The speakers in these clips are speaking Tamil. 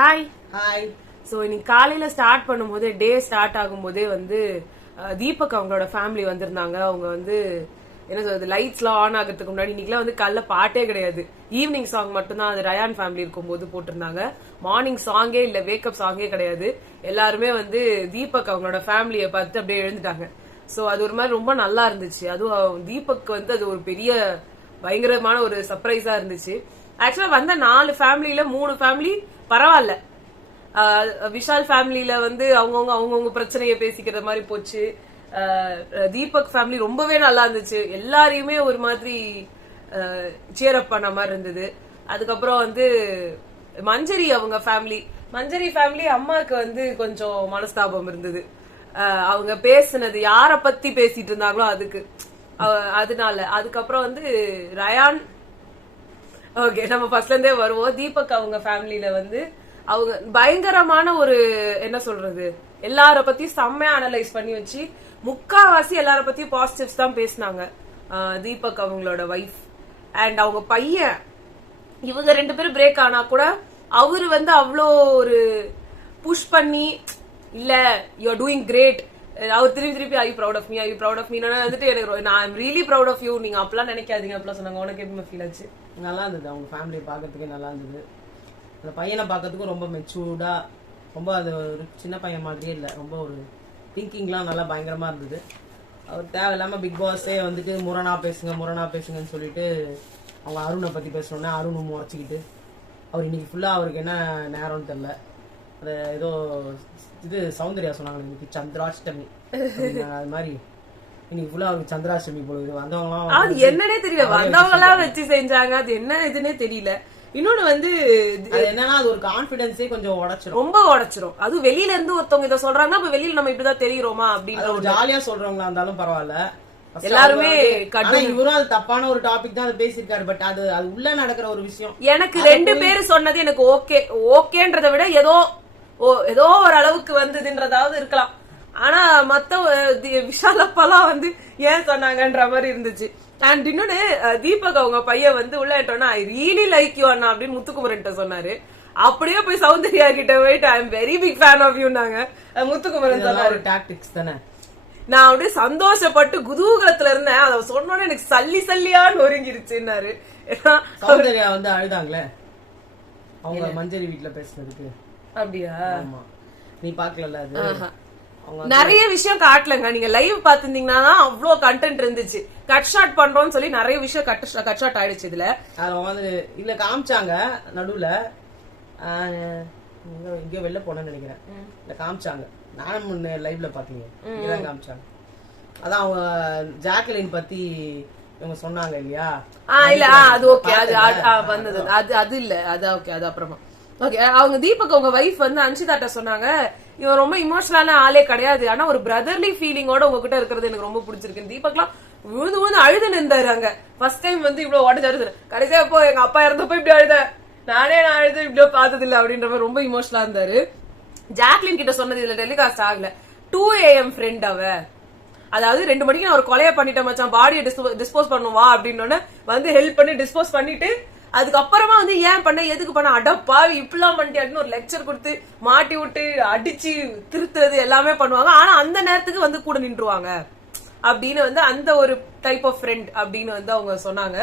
ஹாய். ஹாய். ஸோ இன்னைக்கு காலையில ஸ்டார்ட் பண்ணும்போது டே ஸ்டார்ட் ஆகும்போதே வந்து தீபக் அவங்களோட ஃபேமிலி வந்திருந்தாங்க. அவங்க வந்து என்ன சொல்றது, லைட்ஸ்லாம் ஆன் ஆகிறதுக்கு முன்னாடி இன்னைக்குலாம் வந்து காலைல பாட்டே கிடையாது, ஈவினிங் சாங் மட்டும்தான். அது ரயான் ஃபேமிலி இருக்கும்போது போட்டிருந்தாங்க. மார்னிங் சாங்கே இல்ல, வேக்கப் சாங்கே கிடையாது. எல்லாருமே வந்து தீபக் அவங்களோட ஃபேமிலியை பார்த்து அப்படியே எழுந்துட்டாங்க. ஸோ அது ஒரு மாதிரி ரொம்ப நல்லா இருந்துச்சு. அதுவும் தீபக் வந்து அது ஒரு பெரிய பயங்கரமான ஒரு சர்ப்ரைஸா இருந்துச்சு. ஆக்சுவலா வந்த 4 ஃபேமிலியில 3 ஃபேமிலி பரவாயில்ல. விஷால் ஃபேமிலியில வந்து அவங்கவுங்க பிரச்சனையை பேசிக்கிற மாதிரி போச்சு. தீபக் ஃபேமிலி ரொம்பவே நல்லா இருந்துச்சு. எல்லாரையுமே ஒரு மாதிரி சியர் அப் பண்ண மாதிரி இருந்தது. அதுக்கப்புறம் வந்து மஞ்சரி ஃபேமிலி அம்மாவுக்கு வந்து கொஞ்சம் மனஸ்தாபம் இருந்தது. அவங்க பேசுனது யார பத்தி பேசிட்டு இருந்தாங்களோ அதனால. அதுக்கப்புறம் வந்து ரயான், ஓகே நம்ம ஃபர்ஸ்ட்ல இருந்தே வருவோம். தீபக் அவங்க ஃபேமிலியில வந்து அவங்க பயங்கரமான ஒரு என்ன சொல்றது, எல்லார பத்தியும் செம்மையா அனலைஸ் பண்ணி வச்சு முக்காவாசி எல்லார பத்தியும் பாசிட்டிவ்ஸ் தான் பேசினாங்க. தீபக் அவங்களோட வைஃப் அண்ட் அவங்க பையன், இவங்க 2 பேரும் பிரேக் ஆனா கூட அவரு வந்து அவ்வளோ ஒரு புஷ் பண்ணி, இல்ல யூ ஆர் டூயிங் கிரேட், அவர் திருப்பி ஐ ப்ரௌட் ஆஃப் மீ வந்துட்டு எனக்கு நான் I'm really proud of you, நீங்க அப்பெல்லாம் நினைக்காதீங்க அப்படிலாம் சொன்னாங்க. உனக்கு எப்படி ஃபீல் ஆச்சு? நல்லா இருந்தது. அவங்க ஃபேமிலியை பார்க்கறதுக்கே நல்லா இருந்தது. அந்த பையனை பார்க்கறதுக்கும் ரொம்ப மெச்சூர்டா, ரொம்ப அது ஒரு சின்ன பையன் மாதிரியே இல்லை, ரொம்ப ஒரு திங்கிங்லாம் நல்லா பயங்கரமா இருந்தது. அவர் தேவையில்லாம பிக் பாஸே வந்துட்டு முரணா பேசுங்கன்னு சொல்லிட்டு அவங்க அருணை பத்தி பேசணுன்னே அருணும் முறைச்சிக்கிட்டு, அவர் இன்னைக்கு ஃபுல்லா அவருக்கு என்ன நேரம்னு தெரியல. அது ஏதோ இது சௌந்தர்யா சொன்னாங்க இன்னைக்கு சந்திராஷ்டமி, அது மாதிரி இன்னைக்கு ஃபுல்லா அவருக்கு சந்திராஷ்டமி போடுது. வந்தவங்களாம் அது என்னன்னே தெரியல, வந்தவங்களாம் வச்சு செஞ்சாங்க, அது என்ன இதுன்னே தெரியல. இன்னொன்னு வந்து என்னன்னா அது ஒரு கான்பிடன்ஸே கொஞ்சம் உடைச்சிரும், ரொம்ப உடைச்சிரும். அது வெளியில இருந்து ஒருத்தவங்க இதை சொல்றாங்கன்னா அப்ப வெளியில நம்ம இப்படிதான் தெரியுறோமா அப்படின்னு ஜாலியா சொல்றவங்களா இருந்தாலும் பரவாயில்ல, எல்லாருமே. இவரும் அது தப்பான ஒரு டாபிக் தான் அது பேசிருக்காரு. பட் அது உள்ள நடக்கிற ஒரு விஷயம். எனக்கு 2 பேரு சொன்னது எனக்கு ஓகேன்றதை விட ஏதோ ஒரு அளவுக்கு வந்ததுன்றதாவது இருக்கலாம். ஆனா மத்த விஷால் அப்பாலாம் வந்து ஏன் சொன்னாங்கன்ற மாதிரி இருந்துச்சு. அண்ட் இன்னொன்னு தீபக் அவங்க பையன் வந்து உள்ள ஏட்டோன்னா ஐ ரியலி லைக் யூ அண்ணா அப்படின்னு முத்துக்குமரன் சொன்னாரு. அப்படியே போய் சௌந்தர்யா கிட்ட போயிட்டு I am very big fan of யூனாங்க. முத்துக்குமரன் சொன்னாரு டாக்டிக்ஸ் தானே. நான் அப்படியே சந்தோஷப்பட்டு குதூகலத்துல இருந்தேன். அதை சொன்னோன்னு எனக்கு சல்லியான்னு ஒருங்கிருச்சுன்னாரு. சௌந்தர்யா வந்து அழுதாங்களே அவங்க மஞ்சரி வீட்டுல பேசுனதுக்கு. அப்படியா? நீ பாக்கல? அது நிறைய விஷயம் காட்டலங்க. நீங்க லைவ் பாத்திருந்தீங்கன்னா அவ்வளவு கண்டென்ட் இருந்துச்சு. கட் ஷாட் பண்றோம்னு சொல்லி நிறைய விஷயம் கட் ஷாட் ஆயிடுச்சு. இதுல இல்ல காமிச்சாங்க நடுவுல, இங்க வெளில போனேன்னு நினைக்கிறேன். இல்ல காமிச்சாங்க, நானும் லைவ்ல பாத்தீங்க, இங்கதான் காமிச்சாங்க. அதான் அவங்க ஜாக்லின் பத்தி இவங்க சொன்னாங்க இல்லையா? இல்ல அது ஓகே, அது வந்தது அது இல்ல, அது ஓகே, அது அப்புறமா ஓகே. அவங்க தீபக் அவங்க வைஃப் வந்து அன்ஷிதாட்ட சொன்னாங்க, இவன் ரொம்ப இமோஷனலான ஆளே கிடையாது, ஆனா ஒரு பிரதர்லி ஃபீலிங்கோட உங்ககிட்ட இருக்கிறது எனக்கு ரொம்ப பிடிச்சிருக்கு. தீபக்லாம் விழுந்து அழுது நின்றாரு அங்க. ஃபர்ஸ்ட் டைம் வந்து இவ்வளவு உடஞ்சு அழுது, கடைசியா இப்போ எங்க அப்பா இறந்தப்போ இப்படி அழுத, நான் அழுது இப்படியோ பார்த்தது இல்ல அப்படின்ற மாதிரி ரொம்ப இமோஷனலா இருந்தாரு. ஜாக்லின் கிட்ட சொன்னது இதுல டெலிகாஸ்ட் ஆகல. 2 AM ஃப்ரெண்ட் அவ, அதாவது 2 மணிக்கு நான் ஒரு கொலையை பண்ணிட்டேன் மச்சான், பாடியை டிஸ்போஸ் பண்ணுவா அப்படின்னு வந்து ஹெல்ப் பண்ணி டிஸ்போஸ் பண்ணிட்டு அதுக்கப்புறமா வந்து ஏன் பண்ண எதுக்கு பண்ண, அடப்பா இப்பெல்லாம் பண்ணிட்டு ஒரு லெக்சர் கொடுத்து மாட்டி விட்டு அடிச்சு திருத்துறது எல்லாமே பண்ணுவாங்க. ஆனா அந்த நேரத்துக்கு வந்து கூட நின்றுவாங்க அப்படின்னு வந்து அந்த ஒரு டைப் ஆஃப் ஃப்ரெண்ட் அப்படின்னு வந்து அவங்க சொன்னாங்க.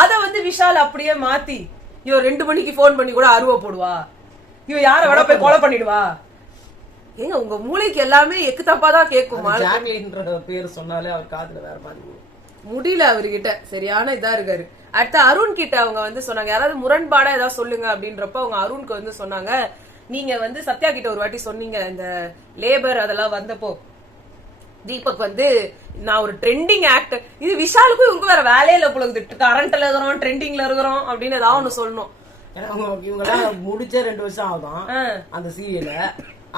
அத வந்து விஷால் அப்படியே மாத்தி இவ 2 மணிக்கு போன் பண்ணி கூட அருவ போடுவா, இவ யார வேணா போய் கொலை பண்ணிடுவா. ஏங்க உங்க மூளைக்கு எல்லாமே எக்கு தப்பாதான் கேட்குமா? பேர் சொன்னாலே அவர் காதுல வேற மாதிரி முடியல அவர்கிட்ட, சரியான இதா இருக்காரு. அடுத்த அருண் கிட்ட அவங்க வந்து சொன்னாங்க, யாராவது முரண்பாடா ஏதாவது சொல்லுங்க அப்படின்றப்ப அவங்க அருணுக்கு வந்து சொன்னாங்க, நீங்க வந்து சத்யா கிட்ட ஒரு வாட்டி சொன்னீங்க இந்த லேபர் அதெல்லாம் வந்தப்போ தீபக் வந்து நான் ஒரு ட்ரெண்டிங் ஆக்டர், இது விஷாலுக்கும் இவருக்கு வேற வேலையில போல கரண்ட்ல இருக்கிறோம் ட்ரெண்டிங்ல இருக்கிறோம் அப்படின்னு ஏதாவது ஒண்ணு சொல்லணும். இவங்க முடிச்ச 2 வருஷம் ஆகும் அந்த சீரியல.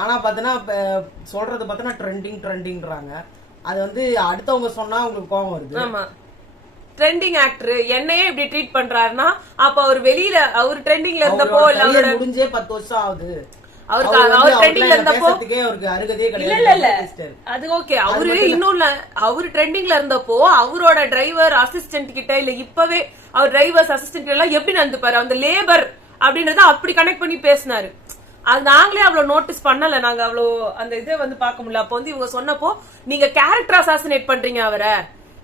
ஆனா பாத்தீங்கன்னா சொல்றது பாத்தீங்கன்னா ட்ரெண்டிங்ன்றாங்க. அது வந்து அடுத்தவங்க சொன்னா உங்களுக்கு கோபம் வருது. ஆமா, ட்ரெண்டிங் ஆக்டர் என்னையே இப்படி ட்ரீட் பண்றாருன்னா அப்ப அவர் வெளியில அவர் ட்ரெண்டிங்ல இருந்தப்போ முடிஞ்சே 10 வருஷம் ஆகுது. அவர் ட்ரெண்டிங்ல இருந்தப்போ இல்ல அது ஓகே. அவரு இன்னொன்னு அவரு ட்ரெண்டிங்ல இருந்தப்போ அவரோட டிரைவர் அசிஸ்டன்ட் கிட்ட இல்ல இப்பவே அவர் டிரைவர்ஸ் அசிஸ்டன்ட் எல்லாம் எப்படி நடந்துப்பாரு, அந்த லேபர் அப்படின்றத அப்படி கனெக்ட் பண்ணி பேசினாரு. அது நாங்களே அவ்வளவு நோட்டீஸ் பண்ணல, நாங்க அவ்வளவு அந்த இதை வந்து பார்க்க முடியல. அப்போ வந்து இவங்க சொன்னப்போ நீங்க கேரக்டர் அசாசினேட் பண்றீங்க அவரை,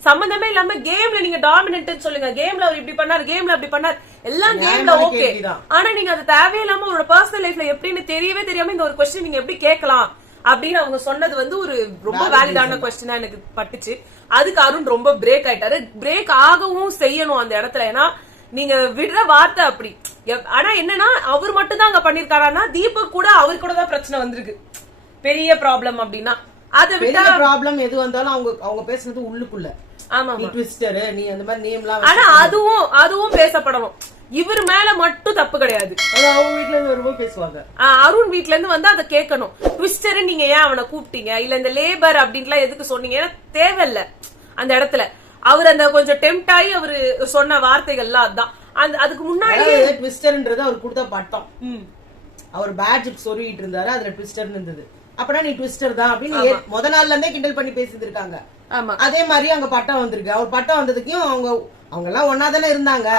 சம்பந்தமே இல்லாம கேம்ல நீங்க டாமினன்ட் சொல்லுங்க, கேம்ல அவர் இப்படி பண்ணாரு, கேம்ல அப்படி பண்ணாரு, எல்லாம் கேம்ல ஓகே, ஆனா நீங்க அது தேவையில்லாம அவரோட பர்சனல் லைஃப்ல எப்படின்னு தெரியவே தெரியாம இந்த ஒரு கொஸ்டின் நீங்க எப்படி கேட்கலாம் அப்படின்னு அவங்க சொன்னது வந்து ஒரு ரொம்ப வேலிடான கொஸ்டினா எனக்கு பட்டுச்சு. அதுக்கு அருண் ரொம்ப பிரேக் ஆயிட்டாரு. பிரேக் ஆகவும் செய்யணும் அந்த இடத்துல, ஏன்னா நீங்க விடுற வார்த்தை அப்படி. ஆனா என்னன்னா அவர் மட்டும் தான் அங்க பண்ணிருக்காரான்னா தீபக் கூட அவர் கூட தான் பிரச்சனை வந்திருக்கு, பெரிய ப்ராப்ளம் அப்படின்னா. அதை விட ப்ராப்ளம் எது வந்தாலும் அவங்க பேசுனது உள்ளுக்குள்ள. ஆமா ட்விஸ்டர் நீ அந்த மாதிரி நேம்லாம், ஆனா அதுவும் பேசப்படணும். இவர் மேல மட்டும் தப்பு கிடையாது, அவங்க வீட்ல இருந்து வரும்போது பேசுவாங்க. அருண் வீட்ல இருந்து வந்து அதை கேட்கணும். ட்விஸ்டர் நீங்க ஏன் அவனை கூப்பிட்டீங்க, இல்ல இந்த லேபர் அப்படின்ட்டுலாம் எதுக்கு சொன்னீங்க, தேவையில்ல அந்த இடத்துல. அவர் அந்த கொஞ்சம் டெம்ட் ஆகி அவரு சொன்ன வார்த்தைகள்லாம் அதான். அதுக்கு முன்னாடி ட்விஸ்டர்ன்றது அவர் கொடுத்த பட்டம், அவர் பேட்ஜ் சொருகிட்டு இருந்தாரு, அதுல ட்விஸ்டர் இருந்தது. அப்பனா நீ ட்விஸ்டர் தான் அப்படின்னு முத நாள்ல இருந்தே கிண்டல் பண்ணி பேசியிருக்காங்க. அதே மாதிரி அங்க பட்டம் வந்திருக்கு. அவர் பட்டம் வந்ததுக்கும் அவங்க எல்லாம் ஒன்னாதானே இருந்தாங்க.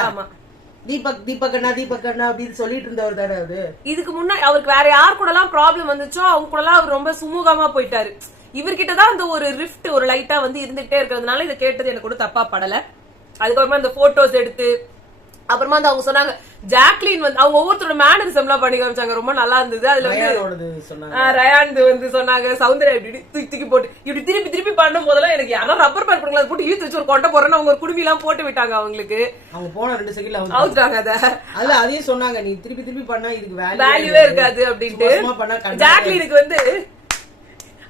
தீபக் அண்ணா அப்படின்னு சொல்லிட்டு இருந்தவர் தானே அவரு. இதுக்கு முன்னாடி அவருக்கு வேற யார் கூட எல்லாம் ப்ராப்ளம் வந்துச்சோ அவங்க கூட எல்லாம் அவர் ரொம்ப சுமூகமா போயிட்டாரு. இவர்கிட்டதான் அந்த ஒரு ரிஃப்ட் ஒரு லைட்டா வந்து இருந்துகிட்டே இருக்கிறதுனால இதை கேட்டது எனக்கு கூட தப்பா படல. அதுக்கப்புறமா இந்த போட்டோஸ் எடுத்து அப்புறமா வந்து அவங்க சொன்னாங்க ஜாக்லின் வந்து அவங்க ஒவ்வொருத்தரோட மேனரிசம் எல்லாம் பண்ணி காமிச்சாங்க, ரொம்ப நல்லா இருந்தது. அதுல வந்து ரயான் வந்து சொன்னாங்க சௌந்தர்யா இப்படி தூக்கி போட்டு இப்படி திருப்பி பண்ணும் போதெல்லாம் எனக்கு யாரும் ரப்பர் பேண்ட் கொடுக்கல, போட்டு ஈர்த்து வச்சு ஒரு கொண்டை போறேன்னு அவங்க ஒரு குடுமி எல்லாம் போட்டு விட்டாங்க. அவங்களுக்கு அவங்க போன 2 செகண்ட்ல அவுத்துட்டாங்க. அதுல அதையும் சொன்னாங்க நீ திருப்பி பண்ணா இதுக்கு வேல்யூவே இருக்காது அப்படின்ட்டு. ஜாக்லினுக்கு வந்து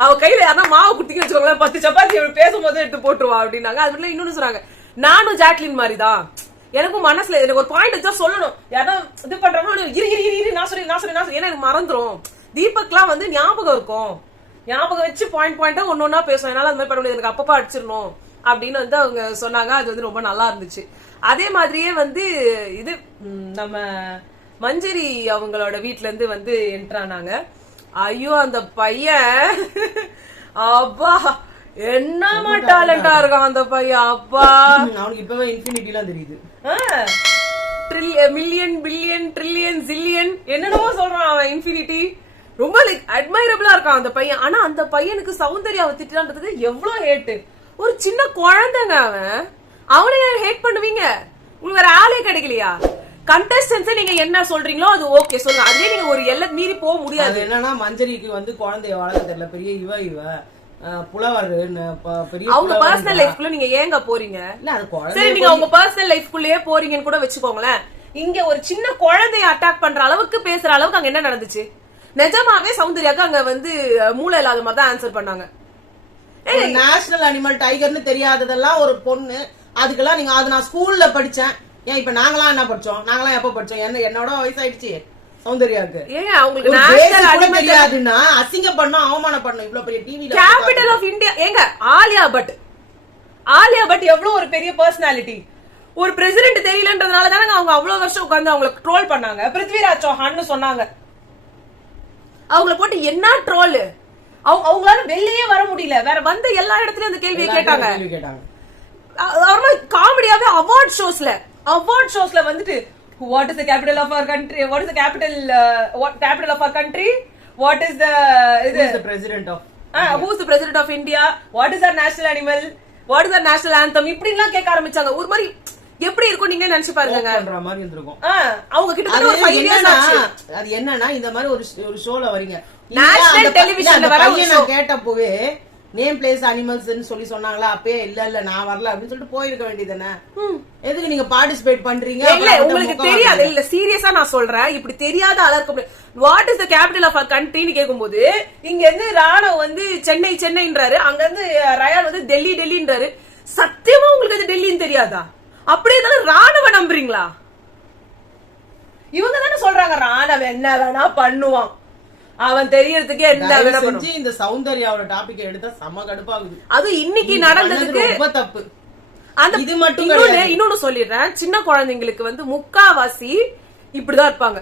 அவ கையில யாரா மாவு குட்டிக்கு வச்சுக்கோங்களேன், 10 சப்பாத்தி பேசும்போது எடுத்து போட்டுருவா அப்படின்னாங்க. அது இன்னொன்னு சொன்னாங்க நானும் ஜாக்லின் மாதிரிதான், எனக்கும் மனசுல எனக்கு ஒரு பாயிண்ட் வச்சா சொல்லணும், யாரும் இது பண்றாங்க நான் சொல்லி ஏன்னா எனக்கு மறந்துரும். தீபக்லாம் வந்து ஞாபகம் இருக்கும், ஞாபகம் வச்சு பாயிண்டா ஒன்னொன்னா பேசும், என்னால அந்த மாதிரி பண்ண முடியாது, எனக்கு அப்பப்பா அடிச்சிடணும் அப்படின்னு வந்து அவங்க சொன்னாங்க. அது வந்து ரொம்ப நல்லா இருந்துச்சு. அதே மாதிரியே வந்து இது நம்ம மஞ்சரி அவங்களோட வீட்டுல இருந்து வந்து என்ட்ரானாங்க. ஐயோ அந்த பையன் அப்பா என்னமா டேலண்டா இருக்கான் அந்த பையன், அப்பா அவனுக்கு இப்பவே இன்ஃபினிட்டி எல்லாம் தெரியுது. மில்லியன் பில்லியன் ட்ரில்லியன் ஜில்லியன் என்னென்னமோ சொல்றான் அவன். இன்ஃபினிட்டி ரொம்ப லைக் அட்மைரபிளா இருக்கான் அந்த பையன். ஆனா அந்த பையனுக்கு சௌந்தர்யாவை திட்டுறதுக்கு எவ்வளவு ஹேட்டு. ஒரு சின்ன குழந்தைங்க அவனை ஹேட் பண்ணுவீங்க, உங்களுக்கு வேற ஆளே கிடைக்கலையா? கண்டஸ்டன்ஸ் நீங்க என்ன சொல்றீங்களோ அது ஓகே சொல்லுங்க, அதுலயே நீங்க ஒரு எல்லை மீறி போக முடியாது. என்னன்னா மஞ்சரிக்கு வந்து குழந்தைய வளர்க்க தெரியல, பெரிய இவ புலவர் அவங்க பர்சனல் லைஃப்குள்ள நீங்க ஏங்க போறீங்க? சரி நீங்க அவங்க பர்சனல் லைஃப்குள்ளேயே போறீங்கன்னு கூட வச்சுக்கோங்களேன். இங்க ஒரு சின்ன குழந்தைய அட்டாக் பண்ற அளவுக்கு பேசுற அளவுக்கு அங்க என்ன நடந்துச்சு? நிஜமாவே சௌந்தர்யாக்கு அங்க வந்து மூளை இல்லாத மாதிரி தான் ஆன்சர் பண்ணாங்க. நேஷனல் அனிமல் டைகர்னு தெரியாததெல்லாம் ஒரு பொண்ணு, அதுக்கெல்லாம் நீங்க அது நான் ஸ்கூல்ல படிச்சேன். ஏன் இப்ப நாங்களாம் என்ன படிச்சோம், நாங்களாம் எப்ப படிச்சோம், என்னோட வயசாயிடுச்சு சௌந்தர்யாக்கு. தெரியாதுன்னா அசிங்கம் பண்ணும், அவமானம் பண்ணும். இவ்வளவு பெரிய டிவி கேபிட்டல் ஆஃப் இந்தியா ஏங்க ஆலியா பட் எவ்வளவு ஒரு பெரிய பர்சனாலிட்டி. ஒரு பிரசிடென்ட் தெரியலன்றதுனால தானே அவங்க அவ்வளவு வருஷம் உட்கார்ந்து அவங்களை ட்ரோல் பண்ணாங்க. பிருத்விராஜ் சௌஹான் சொன்னாங்க, அவங்களை போட்டு என்ன ட்ரோல், அவங்களால வெளியே வர முடியல. வேற வந்த எல்லா இடத்துலயும் அந்த கேள்வியை கேட்டாங்க. காமெடியாவே அவார்ட் ஷோஸ்ல வந்துட்டு what is the capital of our country, what is the capital of our country, what is the who is the president of who is the president of India, what is our national animal, what is our national anthem, இப்படிலாம் கேட்க ஆரம்பிச்சாங்க. ஒரு மாதிரி எப்படி இருக்கும் நீங்க நினைச்சு பாருங்க. மாதிரி இருந்திருக்கும். அவங்க கிட்ட ஒரு 5 இயர்ஸ் ஆச்சு. அது என்னன்னா இந்த மாதிரி ஒரு ஷோல வரீங்க, நேஷனல் டெலிவிஷன்ல வர ஒரு ஷோ கேட்டப்பவே நேம் பிளேஸ் அனிமல்ஸ் சொல்லி சொன்னாங்களா? அப்பயே இல்ல நான் வரல அப்படின்னு சொல்லிட்டு போயிருக்க வேண்டியதானே. எதுக்கு நீங்க பார்ட்டிசிபேட் பண்றீங்க? இல்ல உங்களுக்கு தெரியாது, இல்ல சீரியஸா நான் சொல்றேன், இப்படி தெரியாத அளவுக்கு what is the capital of our கண்ட்ரின்னு கேட்கும்போது இங்க இருந்து ராணுவ வந்து சென்னைன்றாரு, அங்க இருந்து ரயான் வந்து டெல்லின்றாரு. சத்தியமா உங்களுக்கு அது டெல்லின்னு தெரியாதா? அப்படியே தானே ராணுவ நம்புறீங்களா? இவங்க தானே சொல்றாங்க ராணுவ என்ன வேணா பண்ணுவான், அவன் தெரியறதுக்கே இந்த சௌந்தர்யாவோட டாபிக் எடுத்தா செம கடுப்பாகுது. அது இன்னைக்கு நடந்ததுக்கு ரொம்ப தப்பு. அந்த இது மட்டும் இன்னொன்னு சொல்லிடுறேன், சின்ன குழந்தைங்களுக்கு வந்து முக்காவாசி இப்படிதான் இருப்பாங்க,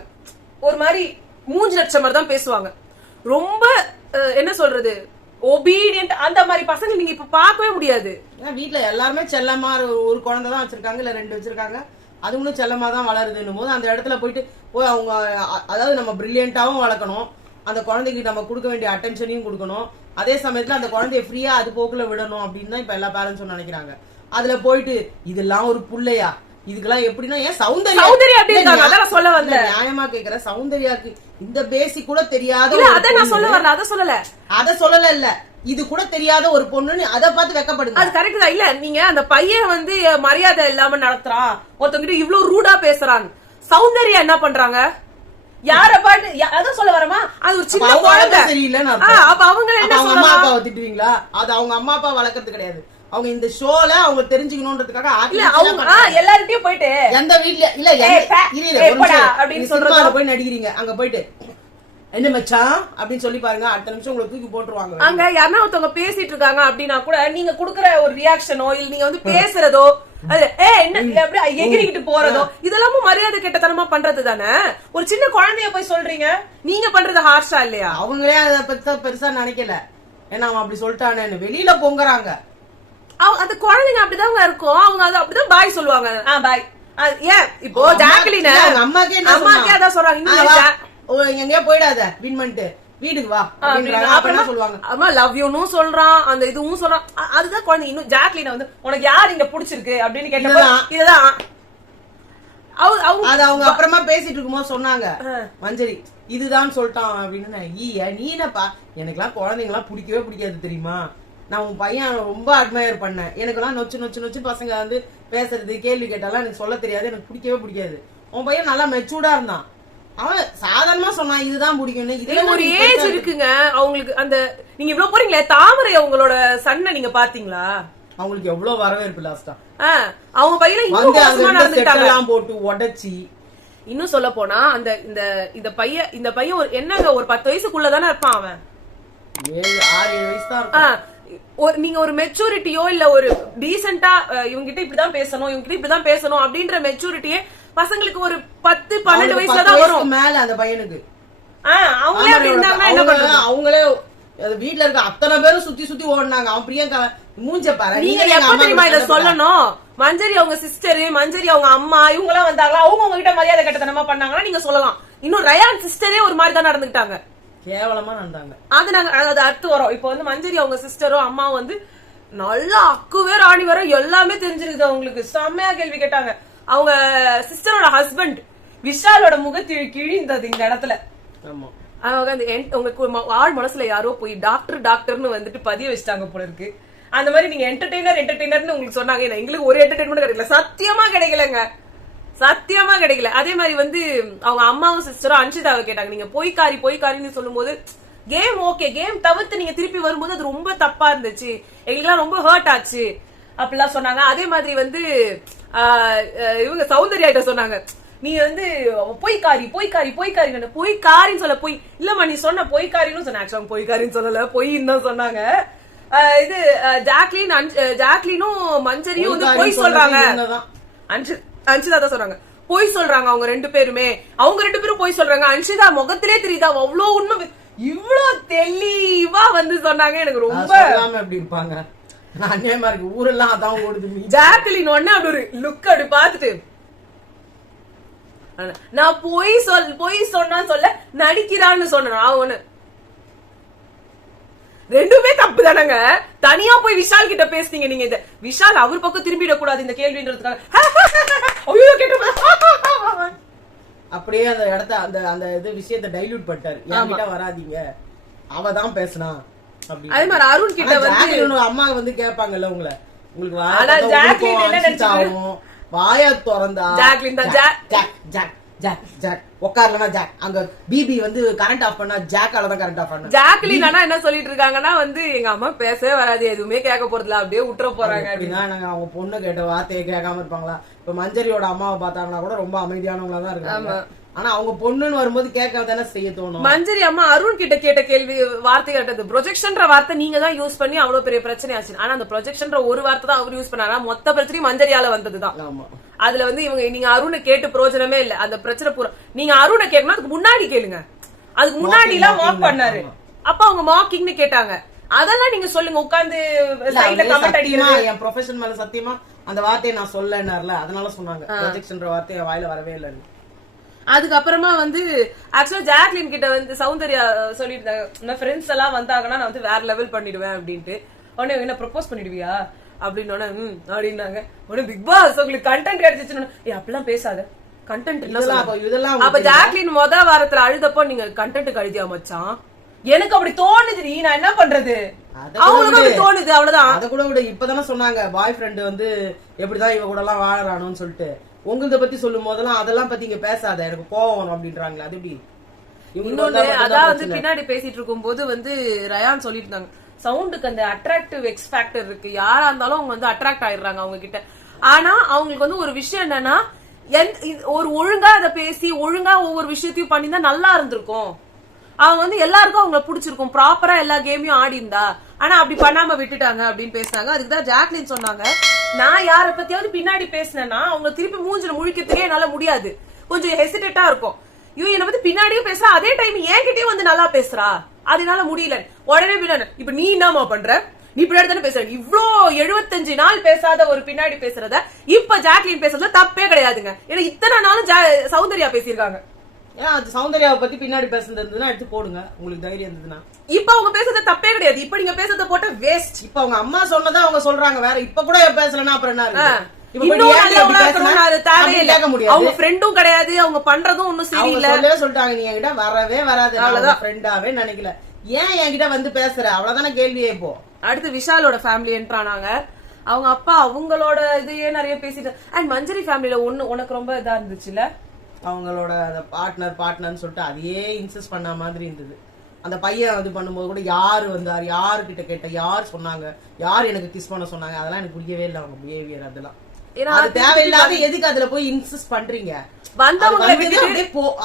ஒரு மாதிரி மூஞ்சி லட்சம் மாதிரி தான் பேசுவாங்க, ரொம்ப என்ன சொல்றது ஒபீடியன்ட். அந்த மாதிரி பசங்க நீங்க இப்ப பாக்கவே முடியாது. வீட்டுல எல்லாருமே செல்லமா ஒரு குழந்தை தான் வச்சிருக்காங்க, இல்ல 2 வச்சிருக்காங்க. அதுங்களும் செல்லமா தான் வளருதுன்னும் போது அந்த இடத்துல போய் அவங்க அதாவது நம்ம பிரில்லியண்டாவும் வளர்க்கணும், அந்த குழந்தைக்கு நம்ம கொடுக்க வேண்டிய அட்டென்ஷனையும் கொடுக்கணும், அதே சமயத்துல அந்த குழந்தைய ஃப்ரீயா அது போக்குல விடணும் அப்படின்னு தான் இப்ப எல்லா பேரண்ட்ஸும் நினைக்கிறாங்க. அதுல போயிட்டு இதெல்லாம் ஒரு புள்ளையா, இதுக்கெல்லாம் எப்படின்னா ஏன் சௌந்தர்யா சொல்ல வந்த நியாயமா கேக்குற, சௌந்தர்யாக்கு இந்த பேசிக் கூட தெரியாத அத சொல்லல இல்ல இது கூட தெரியாத ஒரு பொண்ணுன்னு அதை பார்த்து வெக்கப்படுது. அது கரெக்ட் தான். இல்ல நீங்க அந்த பையன் வந்து மரியாதை இல்லாம நடத்துறான், ஒருத்தவங்கிட்ட இவ்வளவு ரூடா பேசுறாங்க, சௌந்தர்யா என்ன பண்றாங்க? யார பாட்டு அதான் சொல்ல வரமா, அது ஒரு சின்ன குழந்தை தெரியல. அப்ப அவங்க என்ன அவங்க அம்மா அப்பாவை திட்டுவீங்களா? அது அவங்க அம்மா அப்பா வளர்க்கறது கிடையாது, அவங்க இந்த ஷோல அவங்க தெரிஞ்சுக்கணும்ன்றதுக்காக எல்லார்கிட்டயும் போயிட்டு எந்த வீட்ல இல்ல அப்படின்னு சொல்றாங்க போய் நடிக்கிறீங்க, அங்க போயிட்டு என்ன மச்சான் அப்படின்னு சொல்லி பாருங்க, அடுத்த நிமிஷம் உங்களுக்கு தூக்கி போட்டுருவாங்க. அங்க யாரா ஒருத்தவங்க பேசிட்டு இருக்காங்க அப்படின்னா கூட நீங்க குடுக்கற ஒரு ரியாக்ஷனோ இல்ல நீங்க வந்து பேசுறதோ அது என்ன எகிரிக்கிட்டு போறதோ இதெல்லாமும் மரியாதை கெட்டத்தனமா பண்றது தானே. ஒரு சின்ன குழந்தைய போய் சொல்றீங்க, நீங்க பண்றது ஹார்ஷா இல்லையா? அவங்களே அதை பெருசா நினைக்கல, ஏன்னா அவன் அப்படி சொல்லிட்டானேன்னு வெளியில பொங்குறாங்க. அந்த குழந்தைங்க அப்படிதான் இருக்கும், அவங்க அது அப்படிதான் பாய் சொல்லுவாங்க. பாய் ஏன் இப்போ ஜாக்லின் அம்மாக்கே அதான் சொல்றாங்க, எங்கேயோ போயிடாத வின் பண்ணிட்டு வீட்டுக்கு வா அப்படின்னு சொல்லுவாங்க. அம்மா லவ் யூன்னு சொல்றான், அந்த இதுவும் சொல்றான். அதுதான் குழந்தை. இன்னும் ஜாக்லின் வந்து உனக்கு யார் இங்க பிடிச்சிருக்கு அப்படின்னு கேட்டா இதுதான் அவங்க அப்புறமா பேசிட்டு இருக்கும்போது சொன்னாங்க மஞ்சரி இதுதான் சொல்லிட்டான் அப்படின்னு. நீ என்னப்பா, எனக்கு எல்லாம் குழந்தைங்க எல்லாம் பிடிக்கவே பிடிக்காது தெரியுமா, நான் உன் பையன் ரொம்ப அட்மயர் பண்ணேன், எனக்கு எல்லாம் நொச்சு பசங்க வந்து பேசுறது கேள்வி கேட்டாலாம் எனக்கு சொல்ல தெரியாது, எனக்கு பிடிக்கவே பிடிக்காது. உன் பையன் நல்லா மெச்சூர்டா இருந்தான், அவன் சாதாரணமா சொன்னான் இதுதான் பிடிக்கும்னு. இதுல ஒரு ஏஜ் இருக்குங்க அவங்களுக்கு. அந்த நீங்க இவ்வளவு போறீங்களே, தாமரை அவங்களோட சன்னை நீங்க பாத்தீங்களா? அவங்களுக்கு எவ்வளவு வரவேற்பு லாஸ்டா. அவங்க பையன் இன்னும் போட்டு உடைச்சி. இன்னும் சொல்ல போனா அந்த இந்த பையன் ஒரு என்னங்க ஒரு 10 வயசுக்குள்ளதானே இருப்பான் அவன். 6-7 வயசு தான் இருப்பான். நீங்க ஒரு மெச்சூரிட்டியோ இல்ல ஒரு டீசென்டா இவங்க கிட்ட இப்படிதான் பேசணும், இவங்க கிட்ட இப்படிதான் பேசணும் அப்படின்ற மெச்சூரிட்டியே பசங்களுக்கு ஒரு 10-12 வயசுலதான் வரும். மேல அந்த பையனுக்கு அவங்களே வீட்டுல இருக்க அத்தனை பேரும் சுத்தி ஓடினாங்க. அவன் பிரியங்கா மூஞ்ச பாரு. நீங்க எப்ப தெரியுமா இத சொல்லணும்? மஞ்சரி அவங்க சிஸ்டர், மஞ்சரி அவங்க அம்மா இவங்க எல்லாம் வந்தாங்களா, அவங்க உங்ககிட்ட மரியாதை கட்டத்தனமா பண்ணாங்கன்னா நீங்க சொல்லலாம். இன்னும் ரயான் சிஸ்டரே ஒரு மாதிரி தான் நடந்துக்கிட்டாங்க, கேவலமா நடந்தாங்க. அது நாங்க அது அடுத்து வரோம். இப்ப வந்து மஞ்சரி அவங்க சிஸ்டரும் அம்மாவும் வந்து நல்லா அக்குவே ராணி வர எல்லாமே தெரிஞ்சிருக்குது அவங்களுக்கு. செம்மையா கேள்வி கேட்டாங்க. அவங்க சிஸ்டரோட ஹஸ்பண்ட் விஷாலோட முகத்தில் கிழிந்தது இந்த இடத்துல. உங்களுக்கு ஆள் மனசுல யாரோ போய் டாக்டர்னு வந்துட்டு பதிய வச்சுட்டாங்க போல இருக்கு. அந்த மாதிரி நீங்க என்டர்டெய்னர்னு உங்களுக்கு சொன்னாங்க. எங்களுக்கு ஒரு என்டர்டெயின்மெண்ட் கிடைக்கல, சத்தியமா கிடைக்கலங்க, சத்தியமா கிடைக்கல. அதே மாதிரி வந்து அவங்க அம்மாவும் சிஸ்டரும் அன்ஷிதாவை கேட்டாங்க, நீங்க பொய்க்காரின்னு சொல்லும் போது கேம் ஓகே, கேம் தவிர்த்து நீங்க திருப்பி வரும்போது அது ரொம்ப தப்பா இருந்துச்சு, எங்களுக்கெல்லாம் ரொம்ப ஹர்ட் ஆச்சு அப்படிலாம் சொன்னாங்க. அதே மாதிரி வந்து இவங்க சௌந்தர்யா கிட்ட சொன்னாங்க, நீ வந்து பொய்க்காரின்னு சொல்ல போய் இல்லம்மா நீ சொன்ன பொய்க்காரின்னு சொன்ன. ஆக்சுவலா பொய்க்காரின்னு சொல்லல, பொய்ன்னு தான் சொன்னாங்க. இது ஜாக்லினும் மஞ்சரியும் வந்து பொய் சொல்றாங்க, அன்ஷிதா தான் சொல்றாங்க பொய் சொல்றாங்க. அவங்க 2 பேருமே பொய் சொல்றாங்க. அன்ஷிதா முகத்திலே தெரியுதா அவ்வளவு உண்மை, இவ்வளவு தெளிவா வந்து சொன்னாங்க. எனக்கு ரொம்ப எப்படி இருப்பாங்க அநியாயமா இருக்கு, ஊரெல்லாம் அதான் ஓடுது. ஜாக்லின் ஒண்ணு அப்படி ஒரு லுக் அப்படி பாத்துட்டு நான் பொய் சொன்னா சொல்ல நடிக்கிறான்னு சொன்னேன். அவனு 2மே தப்பு தானங்க. தனியா போய் விஷால் கிட்ட பேசுனீங்க நீங்க. இந்த விஷால் அவர் பக்கம் திரும்பிட கூடாது இந்த கேள்வின்றதுக்காக அப்படியே அந்த இடத்த அந்த இது விஷயத்தை டைல்யூட் பண்ணிட்டாரு. என்கிட்ட வராதீங்க, அவதான் பேசினா. அதே மாதிரி அருண் கிட்ட வந்து அம்மா வந்து கேட்பாங்கல்ல உங்களுக்கு வாய திறந்தா ஜாக்லின் உட்காரலனா ஜாக், அங்க பிபி வந்து கரண்ட் ஆஃப் பண்ணா ஜாக்கால தான் கரண்ட் ஆஃப் பண்ணா. ஜாக்லின் ஆனா என்ன சொல்லிட்டு இருக்காங்கன்னா வந்து எங்க அம்மா பேசவே வராது, எதுவுமே கேட்க போறதுல அப்படியே விட்டுற போறாங்க அப்படின்னா நாங்க அவங்க பொண்ணு கேட்ட வார்த்தையை கேட்காம இருப்பாங்களா? இப்ப மஞ்சரியோட அம்மாவை பார்த்தாங்கன்னா கூட ரொம்ப அமைதியானவங்களா தான் இருக்காங்க. ஆனா அவங்க பொண்ணுன்னு வரும்போது கேட்க தானே செய்ய தோணும். மஞ்சரி அம்மா அருண் கிட்ட கேட்ட கேள்வி வார்த்தை கேட்டது ப்ரொஜெக்ஷன்ற வார்த்தை நீங்க தான் யூஸ் பண்ணி அவ்வளவு பெரிய பிரச்சனை ஆச்சு. ஆனா அந்த ப்ரொஜெக்ஷன்ற ஒரு வார்த்தை தான் அவர் யூஸ் பண்ணாரா, மொத்த பிரச்சனையும் மஞ்சரியால வந்ததுதான். அதுல வந்து நீங்க அருணை கேட்டு பிரயோஜனமே இல்ல. அந்த பிரச்சனை பூரா நீங்க அருணை கேட்கணும், அதுக்கு முன்னாடி கேளுங்க. அதுக்கு முன்னாடி எல்லாம் மார்க் பண்ணாரு, அப்ப அவங்க மார்க்கிங்னு கேட்டாங்க. அதெல்லாம் நீங்க சொல்லுங்க. உட்கார்ந்து சைடுல கமெண்ட் அடிக்கிறது என் ப்ரொஃபஷன் மேல சத்தியமா அந்த வார்த்தையை நான் சொல்லனார்ல, அதனால சொன்னாங்க ப்ரொஜெக்ஷன்ற வார்த்தை வாயில வரவே இல்லைன்னு. அதுக்கப்புறமா வந்து ஆக்சுவலா ஜாக்லின் கிட்ட வந்து சௌந்தர்யா சொல்லிட்டு ஃப்ரெண்ட்ஸ் எல்லாம் வந்தாங்கன்னா நான் வந்து வேற லெவல் பண்ணிடுவேன் அப்படின்ட்டு. உடனே என்ன ப்ரொபோஸ் பண்ணிடுவியா அப்படின்னு அப்படின்னாங்க. உடனே பிக் பாஸ் உங்களுக்கு கண்டென்ட் கிடைச்சிச்சுன்னு அப்படிலாம் பேசாத கண்டென்ட் இதெல்லாம் அப்ப ஜாக்லின் வாரத்துல அழுதப்போ நீங்க கண்டென்ட் கழுதியா மச்சான், எனக்கு அப்படி தோணுது, நான் என்ன பண்றது, அவங்களுக்கு தோணுது அவ்வளவுதான். அத கூட விட இப்பதானே சொன்னாங்க பாய் ஃப்ரெண்ட் வந்து எப்படிதான் இவ கூட எல்லாம் வாழறானுன்னு சொல்லிட்டு. உங்களத பத்தி சொல்லும் போதெல்லாம் அதெல்லாம் பத்தி இங்க பேசாத, எனக்கு கோவம் வரும் அப்படின்றாங்களா. அது எப்படி? இன்னொன்னு அதான் வந்து பின்னாடி பேசிட்டு இருக்கும் போது வந்து ரயான் சொல்லிட்டு இருந்தாங்க, சவுண்டுக்கு அந்த அட்ராக்டிவ் எக்ஸ் ஃபேக்டர் இருக்கு, யாரா இருந்தாலும் அவங்க வந்து அட்ராக்ட் ஆயிடுறாங்க அவங்க கிட்ட. ஆனா அவங்களுக்கு வந்து ஒரு விஷயம் என்னன்னா, ஒரு ஒழுங்கா அதை பேசி ஒழுங்கா ஒவ்வொரு விஷயத்தையும் பண்ணிருந்தா நல்லா இருந்திருக்கும். அவங்க வந்து எல்லாருக்கும் அவங்களை பிடிச்சிருக்கும், ப்ராப்பரா எல்லா கேமையும் ஆடி இருந்தா. ஆனா அப்படி பண்ணாம விட்டுட்டாங்க அப்படின்னு பேசினாங்க. அதுக்குதான் ஜாக்லின் சொன்னாங்க, நான் யார பத்தியாவது பின்னாடி பேசினேன்னா அவங்க திருப்பி மூஞ்சில முழிக்கிறதுக்கே என்னால முடியாது, கொஞ்சம் ஹெசிடேட்டா இருக்கும். இவன் என்ன பத்தி பின்னாடியும் பேசுறா, அதே டைம் என்கிட்டயும் வந்து நல்லா பேசுறா, அதனால முடியல. உடனே இப்ப நீ என்னமா பண்ற, நீ பின்னாடி தானே பேசுற, இவ்ளோ 75 நாள் பேசாத ஒரு பின்னாடி பேசுறத இப்ப ஜாக்லின் பேசுறதுல தப்பே கிடையாதுங்க. ஏன்னா இத்தனை நாளும் சௌந்தர்யா பேசியிருக்காங்க. ஏன்னா அது சௌந்தர்யாவை பத்தி பின்னாடி பேசுறதுன்னா எடுத்து போடுங்க, உங்களுக்கு தைரியம் இருந்ததுன்னா. இப்ப அவங்க பேசுறது தப்பே கிடையாது, இப்ப நீங்க பேசுறத போட்ட வேஸ்ட். இப்ப அவங்க அம்மா சொன்னதை அவங்க சொல்றாங்க, வேற இப்ப கூட பேசலன்னா அப்புறம் என்ன இருக்கு? அவங்க ஃப்ரெண்டும் கிடையாது, அவங்க பண்றதும் ஒண்ணும் சரியில்லை சொல்லிட்டாங்க. நீ என்கிட்ட வரவே வராது, ஃப்ரெண்டாவே நினைக்கல, ஏன் என்கிட்ட வந்து பேசுற, அவ்வளவுதானே கேள்வியே. இப்போ அடுத்து விஷாலோட ஃபேமிலி என்ட்ரானாங்க. அவங்க அப்பா அவங்களோட இதையே நிறைய பேசிட்டு. அண்ட் மஞ்சரி ஃபேமிலில உனக்கு ரொம்ப இதா இருந்துச்சுல, அவங்களோட பார்ட்னர்னு சொல்லிட்டு அதையே இன்சிஸ்ட் பண்ண மாதிரி இருந்தது. அந்த பையன் வந்து பண்ணும்போது கூட யாரு வந்தார், யாரு கிட்ட கேட்ட, யார் சொன்னாங்க, யார் எனக்கு கிஸ் பண்ண சொன்னாங்க, அதெல்லாம் எனக்கு பிடிக்கவே இல்லை அவங்க பிஹேவியர். அதெல்லாம் தேவையில்லாத எதுக்கு அதுல போய் இன்சிஸ்ட் பண்றீங்க?